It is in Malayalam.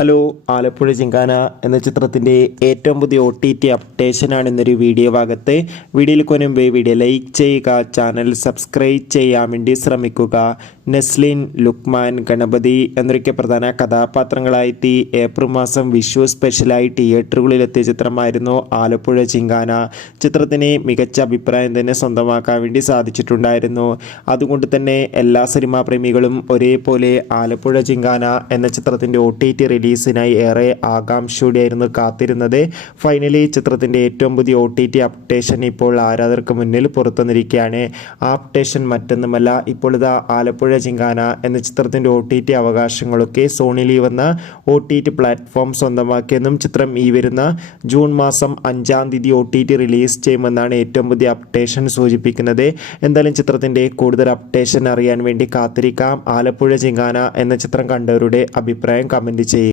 ഹലോ, ആലപ്പുഴ ചിങ്കാന എന്ന ചിത്രത്തിൻ്റെ ഏറ്റവും പുതിയ OTT അപ്ഡേഷനാണ് ഇന്നൊരു വീഡിയോ ഭാഗത്ത്. വീഡിയോയിൽ കൊനുമ്പ് വീഡിയോ ലൈക്ക് ചെയ്യുക, ചാനൽ സബ്സ്ക്രൈബ് ചെയ്യാൻ വേണ്ടി ശ്രമിക്കുക. നെസ്ലിൻ, ലുക്മാൻ, ഗണപതി എന്നൊക്കെ പ്രധാന കഥാപാത്രങ്ങളായെത്തി ഏപ്രിൽ മാസം വിഷു സ്പെഷ്യലായി തിയേറ്ററുകളിലെത്തിയ ചിത്രമായിരുന്നു ആലപ്പുഴ ചിങ്കാന. ചിത്രത്തിന് മികച്ച അഭിപ്രായം തന്നെ സ്വന്തമാക്കാൻ വേണ്ടി സാധിച്ചിട്ടുണ്ടായിരുന്നു. അതുകൊണ്ട് തന്നെ എല്ലാ സിനിമാ പ്രേമികളും ഒരേപോലെ ആലപ്പുഴ ചിങ്കാന എന്ന ചിത്രത്തിൻ്റെ OTT റിലീസിനായി ഏറെ ആകാംക്ഷയോടെയായിരുന്നു കാത്തിരുന്നത്. ഫൈനലി ചിത്രത്തിൻ്റെ ഏറ്റവും പുതിയ OTT അപ്ഡേഷൻ ഇപ്പോൾ ആരാധകർക്ക് മുന്നിൽ പുറത്തുവന്നിരിക്കുകയാണ്. ആ അപ്ഡേഷൻ മറ്റൊന്നുമല്ല, ഇപ്പോൾ ഇതാ ആലപ്പുഴ ചിങ്കാന എന്ന ചിത്രത്തിൻ്റെ OTT അവകാശങ്ങളൊക്കെ സോണി ലീവ് എന്ന OTT പ്ലാറ്റ്ഫോം സ്വന്തമാക്കിയെന്നും ചിത്രം ഈ വരുന്ന ജൂൺ മാസം 5-ാം തീയതി OTT റിലീസ് ചെയ്യുമെന്നാണ് ഏറ്റവും പുതിയ അപ്ഡേഷൻ സൂചിപ്പിക്കുന്നത്. എന്തായാലും ചിത്രത്തിൻ്റെ കൂടുതൽ അപ്ഡേഷൻ അറിയാൻ വേണ്ടി കാത്തിരിക്കാം. ആലപ്പുഴ ചിങ്കാന എന്ന ചിത്രം കണ്ടവരുടെ അഭിപ്രായം കമൻറ്റ് ചെയ്യുക.